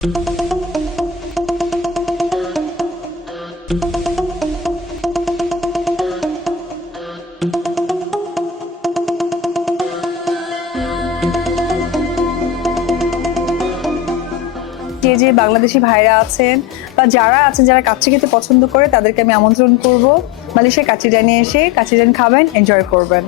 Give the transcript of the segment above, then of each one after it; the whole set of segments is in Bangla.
যে বাংলাদেশি ভাইরা আছেন বা যারা আছেন যারা কাচ্চি খেতে পছন্দ করে তাদেরকে আমি আমন্ত্রণ করব মালয়েশিয়ার কাচ্চিডাইনে এসে কাচ্চিডাইন খাবেন, এনজয় করবেন।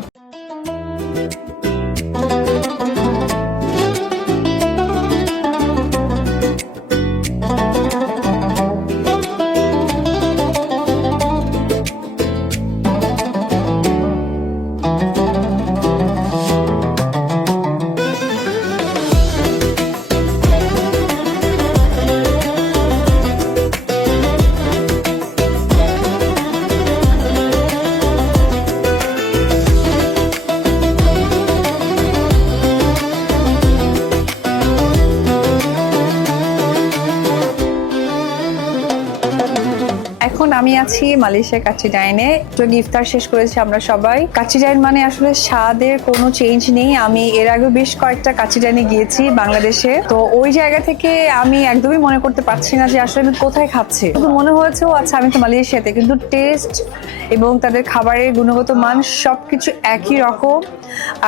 এখন আমি আছি মালয়েশিয়ার কাচ্চিডাইনে। ইফতার শেষ করেছি আমরা সবাই। কাচ্চিডাইন মানে আসলে স্বাদের কোনো চেঞ্জ নেই। আমি এর আগে বেশ কয়েকটা কাচ্চিডাইনে গিয়েছি বাংলাদেশে, তো ওই জায়গা থেকে আমি একদমই মনে করতে পারছি না যে আসলে আমি কোথায় খাচ্ছি। কিন্তু মনে হয়েছে ও আচ্ছা আমি তো মালয়েশিয়াতে, কিন্তু টেস্ট এবং তাদের খাবারের গুণগত মান সবকিছু একই রকম।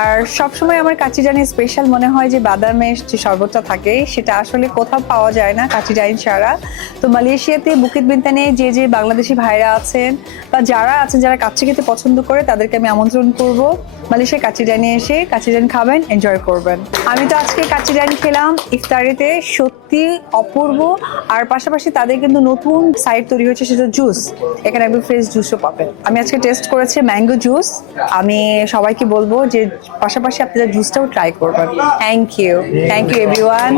আর সবসময় আমার কাচ্চিডাইনে স্পেশাল মনে হয় যে বাদামের যে শরবতটা থাকে সেটা আসলে কোথাও পাওয়া যায় না কাচ্চিডাইন ছাড়া। তো মালয়েশিয়াতে বুকিত বিনতানে যে বাংলাদেশি ভাইরা আছেন বা যারা আছেন যারা কাচ্চি খেতে পছন্দ করে তাদেরকে আমি আমন্ত্রণ করব মালয়েশিয়ার কাচ্চিডাইনে এসে কাচ্চিডাইন খাবেন, এনজয় করবেন। আমি তো আজকে কাচ্চিডাইন খেলাম ইফতারিতে, সত্যি অপূর্ব। আর পাশাপাশি তাদের কিন্তু নতুন সাইট তৈরি হয়েছে, সেটা জুস। এখানে একদম ফ্রেশ জুসও পাবেন। আমি আজকে টেস্ট করেছি ম্যাঙ্গো জুস। আমি সবাইকে বলবো যে পাশাপাশি আপনারা জুসটাও ট্রাই করবেন। Thank you everyone.